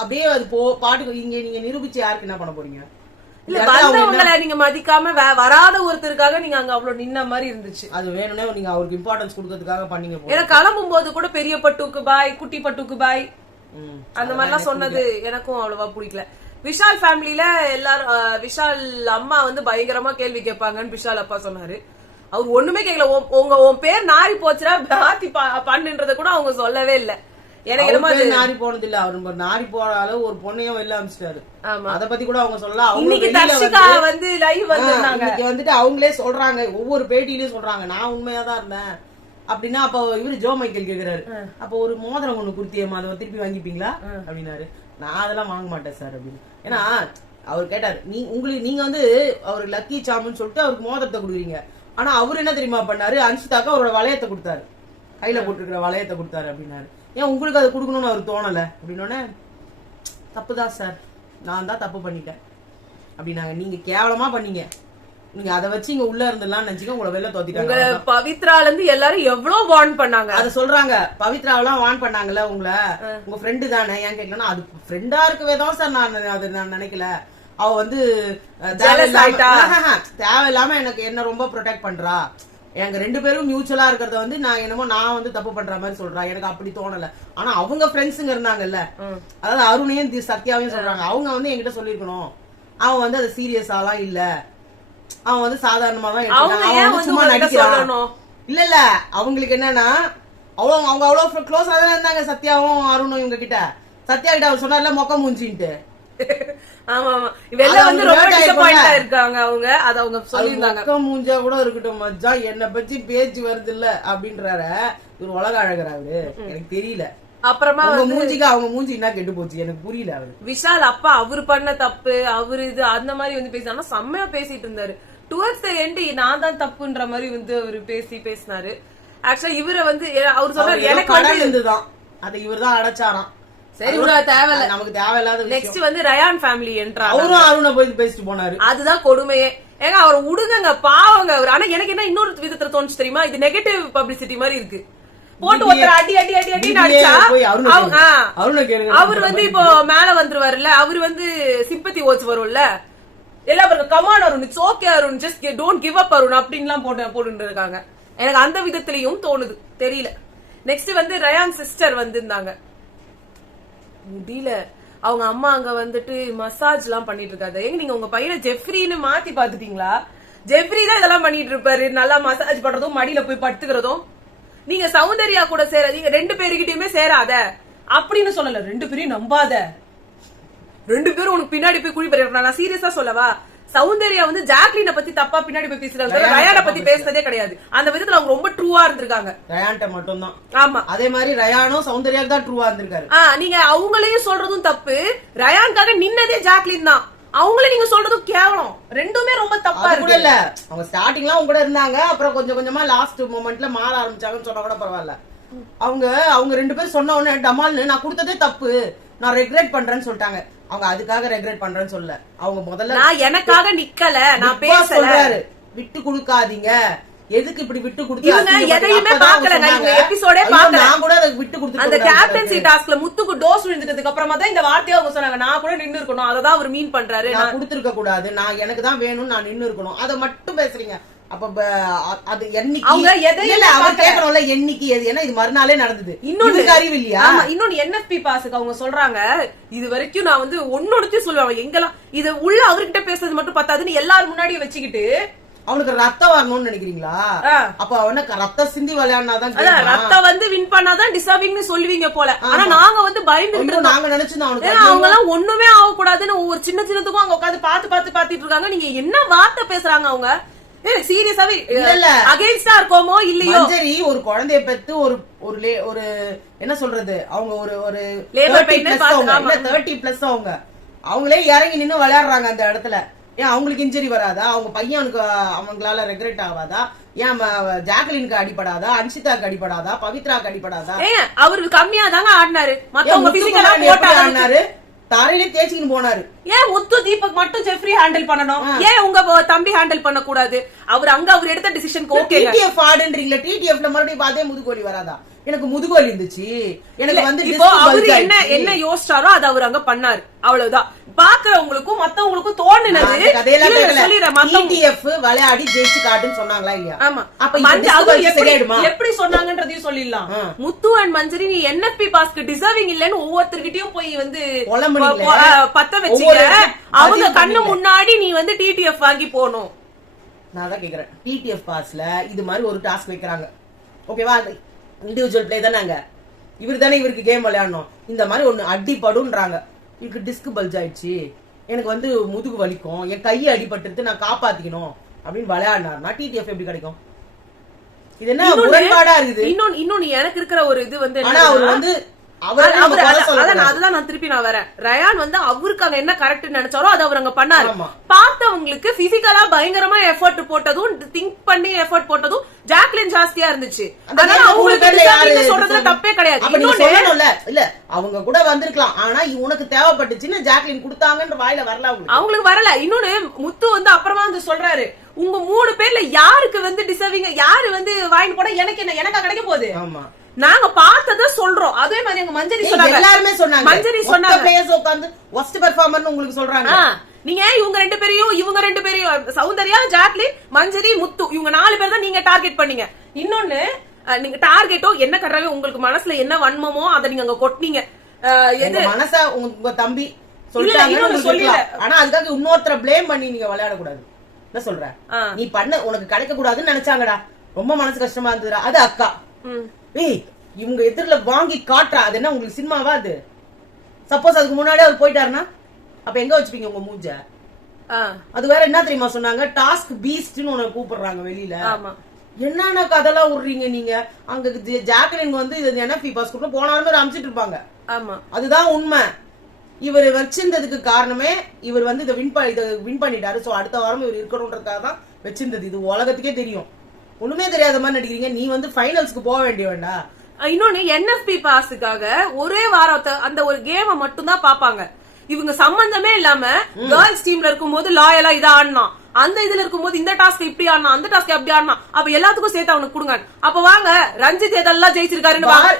அப்படியே அது பாட்டுக்கு நீங்க நிரூபிச்சு யாருக்கு என்ன பண்ண போறீங்க? இல்ல வந்தவங்களை நீங்க மதிக்காம வராத ஒருத்தருக்காக நீங்க அங்க அவ்வளவு நின்ன மாதிரி இருந்துச்சு. அது வேணும்னே நீங்க அவருக்கு இம்பார்ட்டன்ஸ் கொடுக்கறதுக்காக பண்ணீங்க. ஏன்னா கிளம்பும் போது கூட பெரிய பட்டுக்கு பாய், குட்டி பட்டுக்கு பாய், அந்த மாதிரிலாம் சொன்னது எனக்கும் அவ்வளவா பிடிக்கல. விஷால் ஃபேமிலில எல்லாரும் விஷால் அம்மா வந்து பயங்கரமா கேள்வி கேட்பாங்கன்னு விஷால் அப்பா சொன்னாரு. அவர் ஒண்ணுமே கேட்கல. உன் பேர் நாரி போச்சுனா பாத்தி பண்ணுன்றத கூட அவங்க சொல்லவே இல்ல. எனக்கு என்னமோ நாரி போனது இல்ல, அவர் நாரி போற அளவு ஒரு பொண்ணையும் வெளில அனுப்பிச்சிட்டாரு. அத பத்தி கூட அவங்க சொல்லலாம். இன்னைக்கு தர்ஷிகா வந்து லைவ் வந்திருந்தாங்க, வந்துட்டு அவங்களே சொல்றாங்க, ஒவ்வொரு பேட்டியிலயும் சொல்றாங்க, நான் உண்மையாதான் இருந்தேன் அப்படின்னா. அப்ப இவரு ஜோ மைக்கேல் கேக்குறாரு, அப்ப ஒரு மோதிரம் ஒண்ணு குடுத்தியம்மா, அதை திருப்பி வாங்கிப்பீங்களா அப்படின்னாரு. நான் அதெல்லாம் வாங்க மாட்டேன் சார் அப்படின்னு. ஏன்னா அவர் கேட்டாரு, நீங்க வந்து அவருக்கு லக்கி சாமுன்னு சொல்லிட்டு அவருக்கு மோதிரத்தை கொடுக்குறீங்க, ஆனா அவரு என்ன தெரியுமா பண்ணாரு, அன்ஷிதாக்கா அவரோட வளையத்தை கொடுத்தாரு, கையில போட்டுருக்கிற வளையத்தை கொடுத்தாரு அப்படின்னாரு. ஏன் உங்களுக்கு அதை கொடுக்கணும்னு அவர் தோணல அப்படின்னோடனே, தப்புதான் சார், நான் தான் தப்பு பண்ணிட்டேன் அப்படின்னாங்க. நீங்க கேவலமா பண்ணீங்க, நீங்க அதை வச்சு இங்க உள்ள இருந்தெல்லாம் நினைச்சுக்க, உங்களை வெளில தோத்திட்டாங்க. பவித்ரால இருந்து எல்லாரும் எவ்வளவு வார்ன் பண்ணாங்க, அதை சொல்றாங்க. பவித்ராவெல்லாம் வார்ன் பண்ணாங்கல்ல உங்களை, உங்க ஃப்ரெண்டு தானே, ஏன் கேட்கலாம், அது ஃப்ரெண்டா இருக்கவே தான் சார் நான் நினைக்கல. அவ வந்து தேவையில்லாம எனக்கு என்ன ரொம்ப ப்ரொடெக்ட் பண்றா, எங்க 2 பேரும் மியூச்சுவலா இருக்கிறத வந்து நான் வந்து தப்பு பண்ற மாதிரி சொல்றா, எனக்கு அப்படி தோணல. ஆனா அவங்க ஃப்ரெண்ட்ஸுங்க இருந்தாங்கல்ல, அதாவது அருணையும் சத்யாவையும் சொல்றாங்க, அவங்க வந்து என்கிட்ட சொல்லிருக்கணும், அவன் வந்து அது சீரியஸாலாம் இல்ல, அவன் வந்து சாதாரணமா தான் சும்மா நடிக்கிறான். இல்ல அவங்களுக்கு என்னன்னா, அவங்க அவ்வளவு க்ளோஸா தானே இருந்தாங்க சத்யாவும் அருணும் இவங்க கிட்ட. சத்யா கிட்ட அவர் சொன்னார்ல மொக்க மூஞ்சின்ட்டு. ஆமா ஆமா, வெளில வந்து ரொம்ப டிசப்பாயிண்டா இருக்காங்க அவங்க. அத அவங்க சொல்லிருந்தாங்க, மொக்க மூஞ்சா கூட இருக்கட்டும் மச்சான், என்ன பத்தி பேச்சு வருது இல்ல அப்படின்றாரு. இவர் உலக அழகராரு, எனக்கு தெரியல. அப்புறமா மூஞ்சிக்கு அவங்க மூஞ்சி என்ன கெட்டு போச்சு எனக்கு புரியல. அவரு விஷால் அப்பா அவரு பண்ண தப்பு, அவரு இது அந்த மாதிரி வந்து பேசினா செம்மையா பேசிட்டு இருந்தாரு. டுவர்ட்ஸ் தி எண்ட் நான் தான் தப்புன்ற மாதிரி வந்து அவரு பேசினாரு. ஆக்சுவலா இவரை வந்து அவர் சொன்னாரு, எனக்கு இருந்துதான் அதை இவர் தான் அடைச்சாராம். சரி தேவையில்ல, நமக்கு தேவையில்லாத. நெக்ஸ்ட் வந்து ரயான் ஃபேமிலி என்றார், அவரும் அருணை போய் பேசிட்டு போனாரு. அதுதான் கொடுமையே. ஏங்க அவர் உடுங்க பாவங்க அவர். ஆனா எனக்கு என்ன இன்னொரு விதத்துல தோணுச்சு தெரியுமா, இது நெகட்டிவ் பப்ளிசிட்டி மாதிரி இருக்கு. போட்டு ஒருத்தர் அடி அடி அடி அடி அடிச்சா அவர் வந்து இப்போ மேல வந்துருவாருல்ல, அவரு வந்து சிம்பத்தி ஓட்ஸ் வரும்ல, எல்லாரும் come on Arun, it's okay Arun, just don't give up Arun அப்படின்லாம் போட்டு இருக்காங்க. எனக்கு அந்த விதத்திலையும் தோணுது, தெரியல. நெக்ஸ்ட் வந்து ரயான் சிஸ்டர் வந்திருந்தாங்க, முடியல. அவங்க அம்மா அங்க வந்துட்டு மசாஜ் எல்லாம் பண்ணிட்டு இருக்காது. எங்க நீங்க உங்க பையனை ஜெஃப்ரின்னு மாத்தி பாத்துட்டீங்களா? ஜெஃப்ரி தான் இதெல்லாம் பண்ணிட்டு இருப்பாரு, நல்லா மசாஜ் பண்றதும் மடியில போய் படுத்துக்கிறதும். நீங்க சௌந்தர்யா கூட சேராதீங்க, 2 பேருக்கிட்டயுமே சேராத அப்படின்னு சொல்லல. 2 பேரையும் நம்பாத, 2 பேரும் உனக்கு பின்னாடி போய் குழி பறிக்கிறாங்க. நான் சீரியஸா சொல்லவா, சௌந்தர்யா வந்து ஜாக்லினை பத்தி தப்பா பின்னாடி போய் பேசுறாங்க, ரயானை பத்தி பேசுறதே கிடையாது. அந்த விதத்துல அவங்க ரொம்ப ட்ரூவா இருந்திருக்காங்க. ரயான்ட்ட மட்டும் தான். ஆமா, அதே மாதிரி ரயானும் சௌந்தர்யாக்கு தான் ட்ரூவா இருந்திருக்காரு. நீங்க அவங்களையும் சொல்றதும் தப்பு, ரயானுக்காக நின்னதே ஜாக்லின் தான், அவங்களே நீங்க சொல்றதும் கேவலம். ரெண்டுமே ரொம்ப தப்பா இருக்கு. இல்ல அவங்க ஸ்டார்டிங்ல அவங்க கூட இருந்தாங்க, அப்புறம் கொஞ்சம் கொஞ்சமா லாஸ்ட் மொமெண்ட்ல மாற ஆரம்பிச்சாங்கன்னு சொன்னா கூட பரவாயில்ல. அவங்க 2 பேரும் சொன்ன உடனே டமால்னு நான் கொடுத்ததே தப்பு, நான் ரெக்ரெட் பண்றேன்னு சொல்லிட்டாங்க. அவங்க அதுக்காக ரெக்ரெட் பண்றேன்னு சொல்ல, அவங்க முதல்ல நான் எனக்காக நிக்கல, நான் பேசல, விட்டு கொடுக்காதீங்க, எதுக்கு இப்படி விட்டு கொடுத்து எதையுமே பாக்கலங்க, எபிசோடே பாக்கல. நான் கூட அதை விட்டு கொடுத்து அந்த கேப்டன்சி டாஸ்க்ல முத்துக்கு டோஸ் விழுந்ததுக்கு அப்புறமா தான் இந்த வார்த்தையை அவங்க சொன்னாங்க, நான் கூட நின்னு இருக்கணும், அததான் அவர் மீன் பண்றாரு. நான் கொடுத்திருக்க கூடாது, நான் எனக்கு தான் வேணும், நான் நின்னு இருக்கணும், அதை மட்டும் பேசுறீங்க. அப்ப அது என்னைக்கு அவர் கேட்கணும்ல, என்னைக்கு எது, ஏன்னா இது மறுநாளே நடந்தது. இன்னொன்னு அறிவு இல்லையா? இன்னொன்னு என்எஃப்பி பாஸுக்கு அவங்க சொல்றாங்க, இது வரைக்கும் நான் வந்து ஒன்னொடுத்து சொல்லுவாங்க, எங்கெல்லாம் இது உள்ள அவர்கிட்ட பேசுறது மட்டும் பத்தாதுன்னு எல்லாரும் முன்னாடியே வச்சுக்கிட்டு அவனுக்கு ரத்தம் வரணும்னு நினைக்கிறீங்களா? அப்ப அவனுக்கு ரத்தம் சிந்தி விளையாடினாதான், ரத்தம் வந்து வின் பண்ணாதான் டிசர்விங்னு சொல்லுவீங்க போல. ஆனா நாங்க வந்து பயந்துட்டு நாங்க நினைச்சிருந்தோம் அவங்க எல்லாம் ஒண்ணுமே ஆகக்கூடாதுன்னு ஒவ்வொரு சின்ன சின்னதுக்கும் அவங்க உட்காந்து பாத்துட்டு இருக்காங்க. நீங்க என்ன வார்த்தை பேசுறாங்க அவங்க? சீரியஸாவே அகைன்ஸ்டா இருக்கோமோ இல்லையோ, சரி ஒரு குழந்தைய பெத்து ஒரு என்ன சொல்றது, அவங்க ஒரு 30+ அவங்க அவங்களே இறங்கி நின்னு விளையாடுறாங்க அந்த இடத்துல. ஏன் அவங்களுக்கு இன்ஜரி வராதா? அவங்க பையனுக்கு அவங்களால ரெக்ரெட் ஆகாதா? ஏன் ஜாக்லினுக்கு அடிபடாதா? அன்ஷிதாக்கு அடிபடாதா? பவித்ராக்கு அடிபடாதா? அவருக்கு கம்மியா தாங்க ஆடினாரு, மத்தவங்க பிசிக்கலா போட்டு ஆடினாரு, தரையிலே தேய்ச்சின்னு போனாரு. ஏன் முத்து தீபக் மட்டும் ஜெஃப்ரி ஹேண்டில் பண்ணணும், ஏன் உங்க தம்பி ஹேண்டில் பண்ண கூடாது? அவர் எடுத்த டிசிஷனுக்கு ஓகே. டிடிஎஃப் ஆடுன்றீங்களா? டிடிஎஃப்ல மறுபடியும் அதே முதுகோலி வராதா? எனக்கு முதுகோலி இருந்துச்சு. எனக்கு வந்து இப்போ அவரு என்ன யோசிச்சாரோ அது அவர் அங்க பண்ணாரு, அவ்வளவுதான். பாக்குறவங்களுக்கும் மத்தவங்களுக்கும் தோணுனது விளையாடி ஜெயிச்சு காட்டுன்னு சொன்னாங்களா இல்லையா? ஆமா. அப்ப எப்படி சொன்னாங்கன்றதையும் சொல்லிடலாம். முத்து அண்ட் மஞ்சரி நீ என்எஃப்பி பாஸ்க்கு டிசர்விங் இல்லன்னு ஒவ்வொருத்தர்கிட்டயும் போய் வந்து பத்த வச்சுக்க, அவங்க கண்ணு முன்னாடி நீ வந்து டிடிஎஃப் வாங்கி போகணும். நான் தான் கேக்குறேன், டிடிஎஃப் பாஸ்ல இது மாதிரி ஒரு டாஸ்க் வைக்கிறாங்க, ஓகேவா? இண்டிவிஜுவல் பிளே தானே, இவரு தானே இவருக்கு கேம் விளையாடணும். இந்த மாதிரி ஒண்ணு அடிபடுன்றாங்க, இவருக்கு டிஸ்க் பல்ஜ் ஆயிடுச்சு, எனக்கு வந்து முதுகு வலிக்கும், என் கையை அடிபட்டு நான் காப்பாத்திக்கணும் அப்படின்னு விளையாடினாருன்னா டிடிஎஃப் எப்படி கிடைக்கும்? இது என்ன முரண்பாடா இருக்குது? இன்னொன்னு எனக்கு இருக்கிற ஒரு இது வந்து, ஆனா அவர் வந்து அதுதான் நான் திருப்பி வரேன். ரயான் வந்து அவருக்கு அங்க என்ன கரெக்ட் நினைச்சாரோ அது அவர் அங்க பண்ணாரு. பார்த்தவங்களுக்கு பிசிக்கலா பயங்கரமா எஃபர்ட் போட்டதும், திங்க் பண்ணி எஃபர்ட் போட்டதும் ஜாக்லின் ஜாஸ்தியா இருந்துச்சு. அதனால அவங்களுக்கு சொல்றதுல தப்பே கிடையாது. இல்ல அவங்க கூட வந்திருக்கலாம், ஆனா உனக்கு தேவைப்பட்டுச்சுன்னு ஜாக்லின் கொடுத்தாங்கன்ற வாயில வரல, அவங்களுக்கு வரல. இன்னொன்னு முத்து வந்து அப்புறமா வந்து சொல்றாரு, உங்க 3 பேர்ல யாருக்கு வந்து டிசர்விங், யாரு வந்து வாங்கி போட எனக்கு என்ன, எனக்கா கிடைக்க போகுது, நாங்க பார்த்தத சொல்றோம். அதே மாதிரி எங்க மஞ்சரி சொன்னாங்க, எல்லாருமே சொன்னாங்க, மஞ்சரி சொன்னாங்க பிளேயர்ஸ் உட்கார்ந்து வொஸ்ட் பெர்ஃபார்மர்னு உங்களுக்கு சொல்றாங்க. நீங்க இவங்க 2 பேரையும் சௌந்தர்யா, ஜாக்லின், மஞ்சரி, முத்து இவங்க 4 பேர் தான் நீங்க டார்கெட் பண்ணீங்க. இன்னொன்னு நீங்க டார்கெட்டோ என்ன கர்றாவே உங்களுக்கு மனசுல என்ன வன்மமோ அதை நீங்க அங்க கொட்டினீங்க. எது மனச உங்க தம்பி சொல்லிட்டாங்க, ஆனா அதுக்காக இன்னொருத்தர ப்ளேம் பண்ணி நீங்க விளையாட கூடாது. என்ன சொல்ற, நீ பண்ண உனக்கு கிடைக்க கூடாதுன்னு நினைச்சாங்கடா, ரொம்ப மனசு கஷ்டமா இருந்ததுடா. அது அக்கா இவங்க எதிரில வாங்கி காட்டுறா, அது என்ன உங்களுக்கு சினிமாவா? அது சப்போஸ் அதுக்கு முன்னாடி அவர் போயிட்டாருன்னா அப்ப எங்க வச்சுப்பீங்க உங்க மூஞ்ச? அது வேற என்ன தெரியுமா சொன்னாங்க, டாஸ்க் பீஸ்ட்னு உன்னை கூப்பிடுறாங்க வெளியில. என்னன்னா கதெல்லாம் விடுறீங்க நீங்க? அங்க ஜாக்லின் வந்து இது என்எஃப்பி பாஸ் கூட போனாலுமே அமைச்சிட்டு இருப்பாங்க. அதுதான் உண்மை. இவர் வச்சிருந்ததுக்கு காரணமே இவர் வந்து இதை வின் பண்ணிட்டாரு. சோ அடுத்த வாரம் இவர் இருக்கணும்ன்றதுக்காக தான் வச்சிருந்தது. இது உலகத்துக்கே தெரியும். ஒண்ணுமே தெரியாத மாதிரி நடிக்கிறீங்க. நீ வந்து ஃபைனல்ஸ்க்கு போக வேண்டியவன்டா. இன்னொன்னு என்எஃப்பி பாஸுக்காக ஒரே வாரத்தை அந்த ஒரு கேமை மட்டும் தான் பாப்பாங்க. இவங்க சம்பந்தமே இல்லாம கேர்ள்ஸ் டீம்ல இருக்கும் போது லாயலா இதை ஆடினா, அந்த இதுல இருக்கும் போது இந்த டாஸ்க் இப்படி ஆடினா, அந்த டாஸ்க் அப்படி ஆடினா, அப்ப எல்லாத்துக்கும் சேர்த்து அவனுக்கு கொடுங்க. அப்ப வாங்க ரஞ்சித் எதெல்லாம் ஜெயிச்சிருக்காருன்னு வாங்க.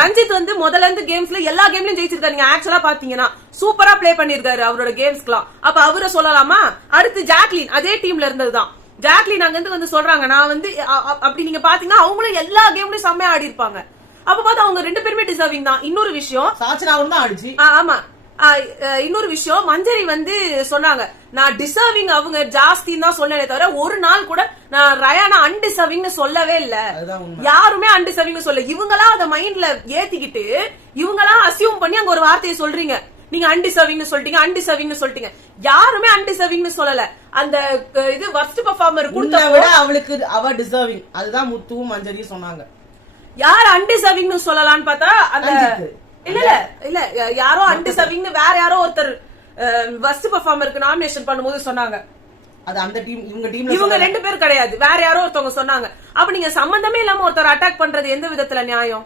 ரஞ்சித் வந்து முதல்ல இருந்து கேம்ஸ்ல எல்லா கேம்லயும் ஜெயிச்சிருக்காரு. நீங்க ஆக்சுவலா பாத்தீங்கன்னா சூப்பரா பிளே பண்ணிருக்காரு அவரோட கேம்ஸ்க்குலாம். அப்ப அவரை சொல்லலாமா? அடுத்து ஜாக்லின் அதே டீம்ல இருந்ததுதான். ஜாக்லின் அங்க இருந்து வந்து சொல்றாங்க, நான் வந்து அப்படி நீங்க பாத்தீங்கன்னா அவங்களும் எல்லா கேம்லயும் செம்மையா ஆடி இருப்பாங்க. அப்ப பார்த்தா அவங்க 2 பேருமே டிசர்விங் தான். இன்னொரு விஷயம், சாச்சனாவும் தான் ஆடிச்சு. ஆமா, இன்னொரு விஷயம், மஞ்சரி வந்து சொன்னாங்க நான் டிசர்விங் அவங்க ஜாஸ்தின்னு தான் சொன்னேனே தவிர ஒரு நாள் கூட நான் ரயானா அன்டிசர்விங்னு சொல்லவே இல்ல. யாருமே அன்டிசர்விங்னு சொல்ல. இவங்களா அத மைண்ட்ல ஏத்திக்கிட்டு இவங்களா அசியூம் பண்ணி அங்க ஒரு வார்த்தையை சொல்றீங்க. நீங்க அன்டிசர்விங்னு சொல்லிட்டீங்க, அன்டிசர்விங்னு சொல்லிட்டீங்க. யாருமே அன்டிசர்விங்னு சொல்லல. அந்த இது வர்ஸ்ட் பெர்ஃபார்மர் கொடுத்த விட அவளுக்கு அவ டிசர்விங். அதுதான் முத்துவும் மஞ்சரியும் சொன்னாங்க. யார் அன்டிசர்விங்னு சொல்லலாம்னு பார்த்தா அந்த இல்ல இல்ல இல்ல யாரோ அன்டிசர்விங்னு வேற யாரோ ஒருத்தர் வர்ஸ்ட் பெர்ஃபார்மருக்கு நாமினேஷன் பண்ணும்போது சொன்னாங்க. அது அந்த டீம், இவங்க டீம்ல இவங்க 2 பேர் கிடையாது, வேற யாரோ ஒருத்தவங்க சொன்னாங்க. அப்ப நீங்க சம்பந்தமே இல்லாம ஒருத்தர் அட்டாக் பண்றது எந்த விதத்துல நியாயம்?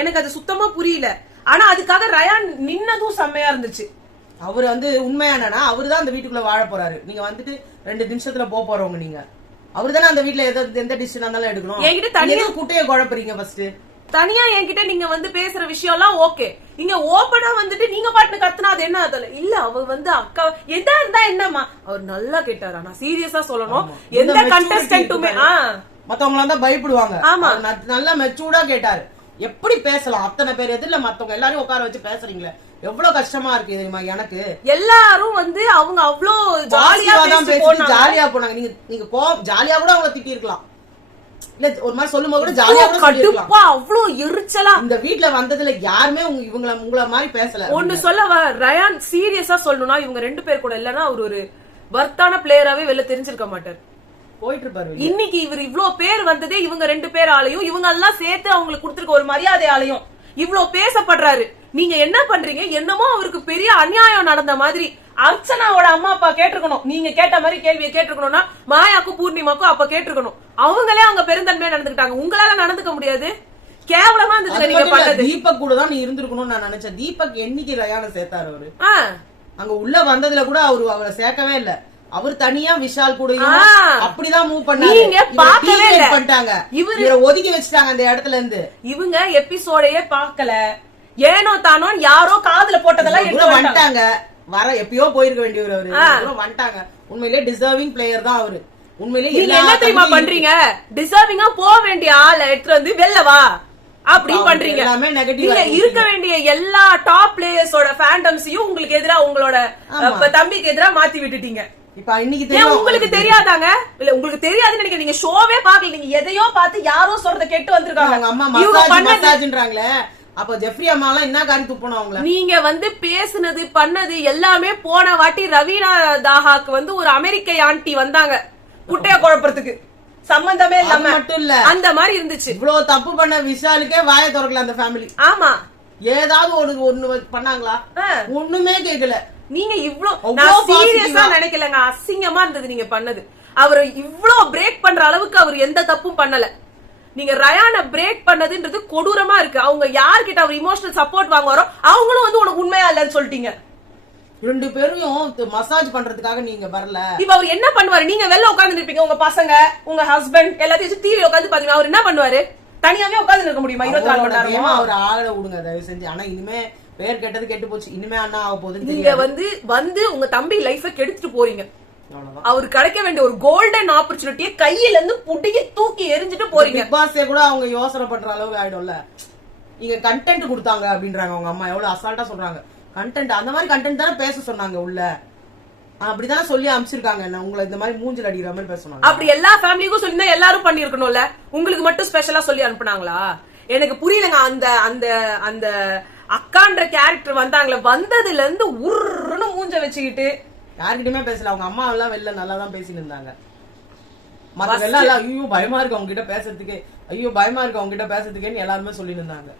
எனக்கு அது சுத்தமா புரியல. ஆனா அதுக்காக ரயான் நின்னதும் செம்மையா இருந்துச்சு. அவரு வந்து உண்மையானா அவருதான் அந்த வீட்டுக்குள்ள வாழ போறாரு. நீங்க வந்துட்டு 2 நிமிஷத்துல போறவங்க. நீங்க அவருதானே அந்த வீட்டுல எந்த டிசிஷன் இருந்தாலும் எடுக்கணும். என்கிட்ட தனியா கூட்டையே குழப்பறீங்க. ஃபர்ஸ்ட் தனியா என்கிட்ட நீங்க வந்து பேசுற விஷயம் எல்லாம் ஓகே. நீங்க ஓபனா வந்துட்டு நீங்க பாட்டு கத்துனா அது என்ன அதுல இல்ல. அவ வந்து அக்கா எதா இருந்தா என்னமா அவர் நல்லா கேட்டாரா? நான் சீரியஸா சொல்லணும், எந்த கண்டஸ்டன்ட்டுமே மத்தவங்க தான் பயப்படுவாங்க. ஆமா, நல்லா மெச்சூர்டா கேட்டாரு. எப்படி பேசலாம் அத்தனை பேர் எதிரில மத்தவங்க எல்லாரும் உட்கார வச்சு பேசுறீங்களே, எவ்வளவு கஷ்டமா இருக்கு தெரியுமா எனக்கு. எல்லாரும் வந்து அவங்க அவ்வளோ ஜாலியா ஜாலியா போனாங்க. நீங்க ஜாலியா கூட அவங்கள திட்டி இருக்கலாம். இல்ல ஒரு மாதிரி சொல்லும் போது கூட ஜாலியா கூட சொல்லிருக்கலாம். அவ்வளவு எரிச்சலா இந்த வீட்ல வந்ததுல யாருமே உங்கள மாதிரி பேசல. ஒன்னு சொல்ல ரயான் சீரியஸா சொல்லணும்னா இவங்க 2 பேர் கூட இல்லன்னா அவர் ஒரு வர்த்தான பிளேயராவே வெளில தெரிஞ்சிருக்க மாட்டார். போயிட்டு இருப்பாரு. இன்னைக்கு இவர் இவ்ளோ பேர் வந்ததே இவங்க 2 பேர் ஆளையும் இவங்க எல்லாம் சேர்த்து அவங்களுக்கு கொடுத்திருக்க ஒரு மரியாதை ஆளையும் இவ்ளோ பேசப்படுறாரு. நீங்க என்ன பண்றீங்க? என்னமோ அவருக்கு பெரிய அநியாயம் நடந்த மாதிரி. அர்ச்சனாவோட அம்மா அப்பா கேட்டிருக்கணும், நீங்க கேட்ட மாதிரி கேள்வியை கேட்டிருக்கணும்னா மாயாக்கும் பூர்ணிமாக்கும் அப்ப கேட்டிருக்கணும். அவங்களே அவங்க பெருந்தன்மையா நடந்துக்கிட்டாங்க. உங்களால நடந்துக்க முடியாது. கேவலமா இருந்தது நீங்க பண்ணது. தீபக் கூட தான் நீ இருந்திருக்கணும்னு நான் நினைச்சேன். தீபக் என்னைக்கு ரயான சேர்த்தாரு அவரு? அங்க உள்ள வந்ததுல கூட அவரை சேர்க்கவே இல்ல. அவர் தனியா விஷால் கூட அப்படிதான் மூவ் பண்ணாங்க. இவரை ஒதுக்கி வச்சுட்டாங்க அந்த இடத்துல இருந்து. இவங்க எபிசோடையே பாக்கல, ஏனோ தானோ யாரோ காதுல போட்டதெல்லாம் எடுத்து வந்துட்டாங்க. வர எப்பயோ போயிருக்க வேண்டியவர் அவரு வந்துட்டாங்க. உண்மையிலேயே டிசர்விங் பிளேயர் தான் அவரு. உண்மையிலேயே நீங்க என்ன தெரியுமா பண்றீங்க? டிசர்விங்கா போக வேண்டிய ஆள எடுத்து வந்து வெளில வா அப்படி பண்றீங்க. நீங்க இருக்க வேண்டிய எல்லா டாப் பிளேயர்ஸோட ஃபேண்டம்ஸையும் உங்களுக்கு எதிரா உங்களோட தம்பிக்கு எதிரா மாத்தி விட்டுட்டீங்க. இப்ப இன்னைக்கு உங்களுக்கு தெரியாதாங்க? இல்ல உங்களுக்கு தெரியாதுன்னு நினைக்கிறேன். நீங்க ஷோவே பாக்கல, நீங்க எதையோ பார்த்து யாரோ சொல்றத கேட்டு வந்திருக்காங்க. அம்மா மசாஜ்ன்றாங்களே, அப்ப ஜெஃப்ரி அம்மா எல்லாம் என்ன காரி துப்பணும் அவங்கள? நீங்க வந்து பேசுனது பண்ணது எல்லாமே போன வாட்டி ரவீனா தாஹாக்கு வந்து ஒரு அமெரிக்க ஆண்டி வந்தாங்க குட்டைய குழப்பறதுக்கு, சம்பந்தமே இல்லாம மட்டும் இல்ல அந்த மாதிரி இருந்துச்சு. இவ்வளவு தப்பு பண்ண விஷாலுக்கே வாயை திறக்கல அந்த ஃபேமிலி. ஆமா, ஏதாவது ஒண்ணு பண்ணாங்களா? ஒண்ணுமே கேட்கல. நீங்க இவ்ளோ சீரியஸா நினைக்கலங்க. அசிங்கமா இருந்தது நீங்க பண்ணது. அவரு இவ்ளோ பிரேக் பண்ற அளவுக்கு அவர் எந்த தப்பும் பண்ணல. நீங்க ரயான பிரேக் பண்ணதுன்றது கொடூரமா இருக்கு. அவங்க யார்கிட்ட அவர் இமோஷனல் சப்போர்ட் வாங்குவாரோ அவங்களும் வந்து உனக்கு உண்மையா இல்லன்னு சொல்லிட்டீங்க. 2 பேரும் மசாஜ் பண்றதுக்காக நீங்க வரல. இப்ப அவர் என்ன பண்ணுவாரு? நீங்க வெளில உட்கார்ந்து இருப்பீங்க, உங்க பசங்க உங்க ஹஸ்பண்ட் எல்லாத்தையும் டிவி உட்காந்து பாத்தீங்கன்னா அவர் என்ன பண்ணுவாரு? தனியாவே உட்கார்ந்து இருக்க முடியுமா 24 மணி நேரமா? அவர் ஆள விடுங்க தயவு செஞ்சு. ஆனா இனிமே பேர் கெட்டது கெட்டு போச்சு. இனிமே அண்ணா ஆக போகுது. நீங்க வந்து உங்க தம்பி லைஃப கெடுத்துட்டு போறீங்க. அவரு கிடைக்க வேண்டிய ஒரு கோல்டன் ஆப்பர்ச்சுனிட்டியை கையில இருந்து புடிக்கி தூக்கி எரிஞ்சிட்டு போறீங்க. பிக் பாஸே கூட அவங்க யோசனை பண்ற அளவுக்கு ஆயிடும்ல. நீங்க கண்டென்ட் கொடுத்தாங்க அப்படின்றாங்க அவங்க அம்மா. எவ்வளவு அசால்ட்டா சொல்றாங்க. கண்டென்ட் அந்த மாதிரி கண்டென்ட் தானே பேச சொன்னாங்க உள்ள. அப்படிதானே சொல்லி அனுப்பிச்சிருக்காங்க. உங்களை இந்த மாதிரி மூஞ்சில் அடிக்கிற மாதிரி பேசணும். அப்படி எல்லா ஃபேமிலிக்கும் சொல்லி எல்லாரும் பண்ணி இருக்கணும்ல. உங்களுக்கு மட்டும் ஸ்பெஷலா சொல்லி அனுப்புனாங்களா? எனக்கு புரியலங்க. அந்த அந்த அந்த அக்கான்ற கேரக்டர் வந்தாங்களே, வந்ததுல இருந்து உருன்னு மூஞ்ச வச்சுக்கிட்டு யார்கிட்டயுமே பேசல. அவங்க அம்மா எல்லாம் வெளில நல்லா தான் பேசிட்டு இருந்தாங்க. மத்த எல்லாம் ஐயோ பயமா இருக்கு அவங்க கிட்ட பேசுறதுக்கு, ஐயோ பயமா இருக்கு அவங்க கிட்ட பேசுறதுக்கேன்னு எல்லாருமே சொல்லிட்டு இருந்தாங்க.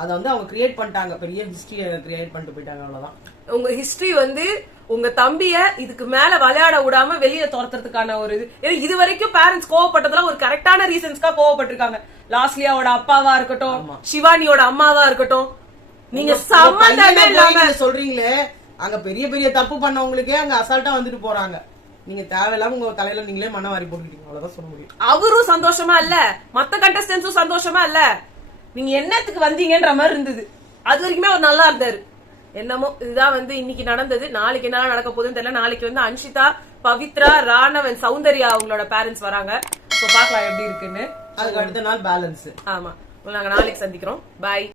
அத வந்து அவங்க கிரியேட் பண்ணிட்டாங்க. பெரிய ஹிஸ்டரியை கிரியேட் பண்ணிட்டு போயிட்டாங்க. அவ்வளவுதான். உங்க ஹிஸ்டரி வந்து உங்க தம்பிய இதுக்கு மேல விளையாட விடாம வெளியே துரத்துறதுக்கான ஒரு இது வரைக்கும் பேரண்ட்ஸ் கோவப்பட்டதுல ஒரு கரெக்டான ரீசன்ஸ்க்கா கோவப்பட்டிருக்காங்க. லாஸ்லியாவோட அப்பாவா இருக்கட்டும், சிவானியோட அம்மாவா இருக்கட்டும், நீங்க சம்பந்தமே இல்லாம சொல்றீங்களே. அங்க பெரிய பெரிய தப்பு பண்ணவங்களுக்கே அங்க அசால்ட்டா வந்துட்டு போறாங்க. நீங்க தேவையில்லாம உங்க தலையில நீங்களே மண்ண வாரி போட்டுக்கிட்டீங்க. அவ்வளவுதான் சொல்ல முடியும். அவரும் சந்தோஷமா இல்ல, மத்த கண்டஸ்டன்ஸும் சந்தோஷமா இல்ல. நீங்க என்னத்துக்கு வந்தீங்கன்ற மாதிரி இருந்தது. அது வரைக்குமே அவர் நல்லா இருந்தாரு. என்னமோ இதுதான் வந்து இன்னைக்கு நடந்தது. நாளைக்கு என்ன நடக்க போகுதுன்னு தெரியல. நாளைக்கு வந்து அன்ஷிதா, பவித்ரா, ராணவன், சௌந்தர்யா அவங்களோட பேரண்ட்ஸ் வராங்க. பாக்கலாம் எப்படி இருக்குன்னு. அதுக்கு அடுத்த நாள் பேலன்ஸ். ஆமா, நாங்க நாளைக்கு சந்திக்கிறோம். பாய்.